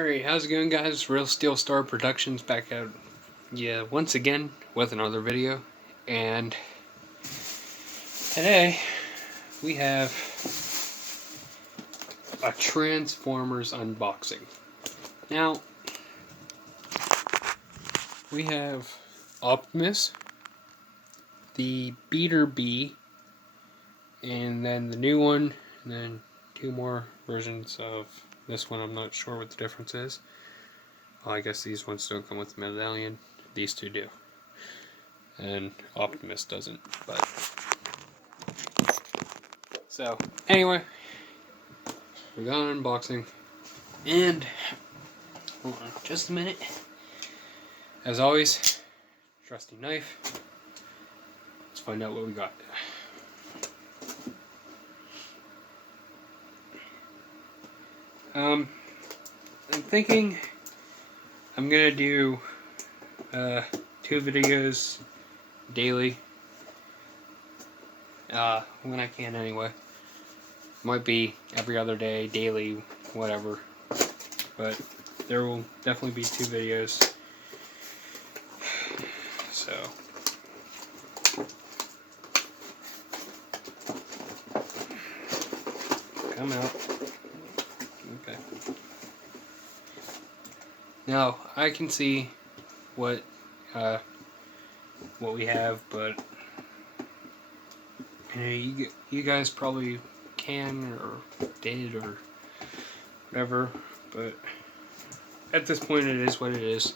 Alright, how's it going, guys? Real Steel Star Productions back out once again with another video. And today we have a Transformers unboxing. Now we have Optimus, the bumblebee, and then the new one, and then two more versions of this one. I'm not sure what the difference is. Well, I guess these ones don't come with the medallion. These two do. And Optimus doesn't, but... So, anyway. We got an unboxing. And... hold on just a minute. As always, trusty knife. Let's find out what we got. I'm thinking I'm gonna do 2 videos daily, when I can anyway. Might be every other day, daily, whatever, but there will definitely be 2 videos. So come out. Okay. Now I can see what we have, but you guys probably can or did or whatever. But at this point, it is what it is.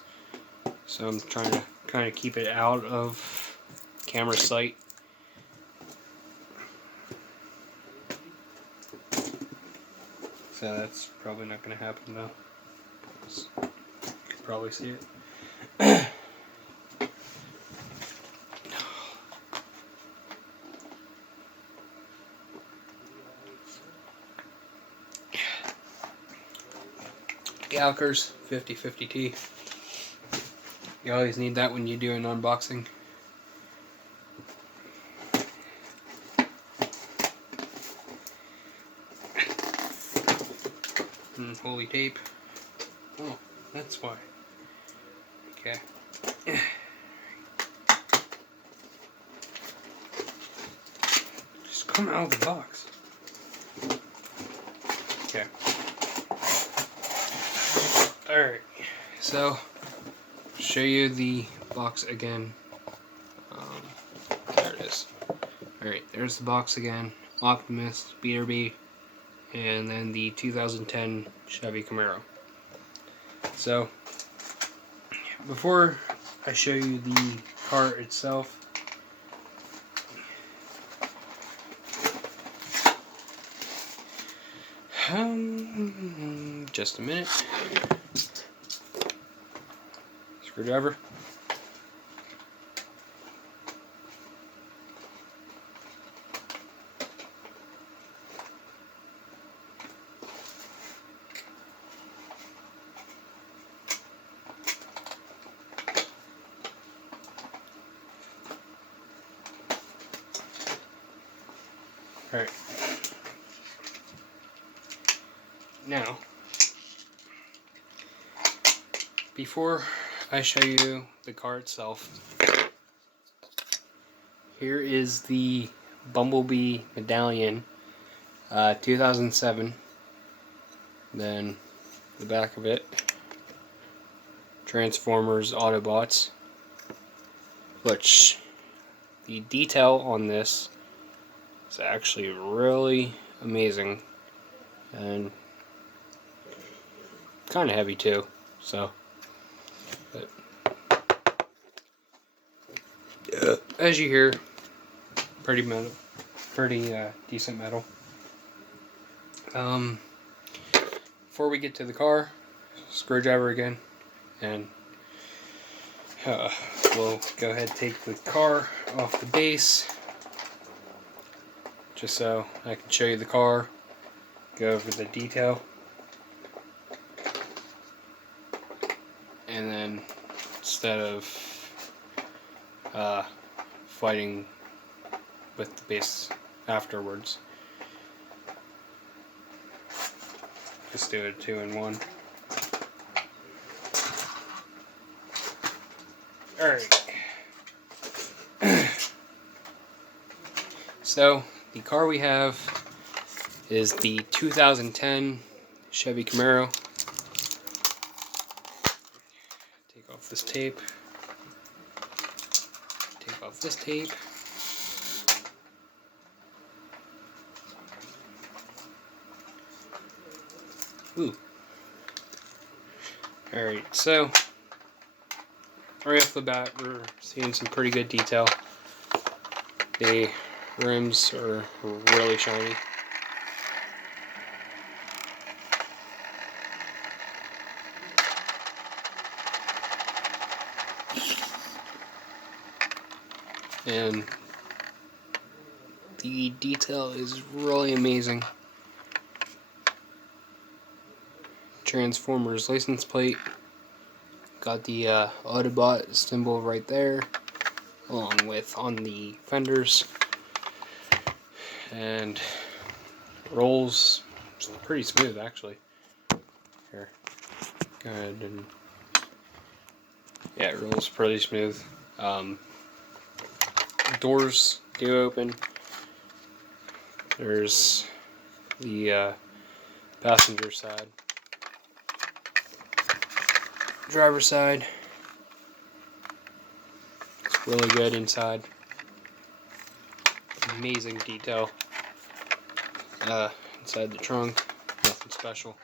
So I'm trying to kind of keep it out of camera sight. So that's probably not going to happen though. You can probably see it. Galkers 50/50T. You always need that when you do an unboxing. And holy tape. Oh, that's why. Okay. Just come out of the box. Okay. Alright, so show you the box again. There it is. Alright, there's the box again. Optimus, bumblebee, and then the 2010 Chevy Camaro. So, before I show you the car itself, just a minute. Screwdriver. Alright. Now, before I show you the car itself, here is the Bumblebee medallion, 2007. Then the back of it, Transformers Autobots, which the detail on this is actually really amazing and kind of heavy too. So, but as you hear, pretty metal, pretty decent metal. Before we get to the car, screwdriver again, and we'll go ahead and take the car off the base, just so I can show you the car, go over the detail, and then instead of fighting with the base afterwards, just do it 2 in 1. Alright. So, the car we have is the 2010 Chevy Camaro. Take off this tape. Take off this tape. Ooh. Alright, so right off the bat, we're seeing some pretty good detail. The rims are really shiny. And the detail is really amazing. Transformers license plate. Got the Autobot symbol right there, along with on the fenders. And rolls pretty smooth, actually. Here, go ahead and yeah, it rolls pretty smooth. Doors do open. There's the passenger side, driver's side. It's really good inside. Amazing detail. Inside the trunk, nothing special.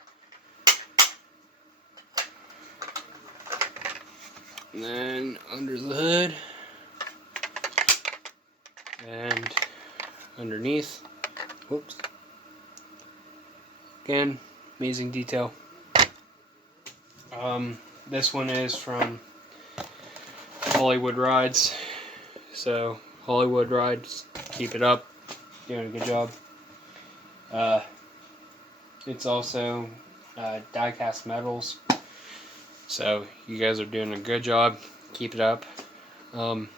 And then under the hood and underneath, whoops. Again, amazing detail. This one is from Hollywood Rides. So Hollywood Rides, keep it up. Doing a good job. It's also die-cast metals. So you guys are doing a good job. Keep it up. If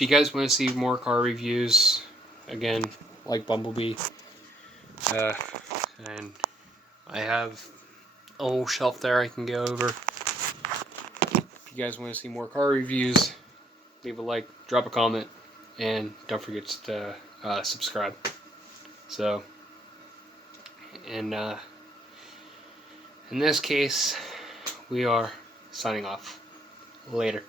you guys want to see more car reviews, again, like Bumblebee, and I have a whole shelf there I can go over. If you guys want to see more car reviews, leave a like, drop a comment, and don't forget to subscribe. So, and in this case, we are signing off. Later.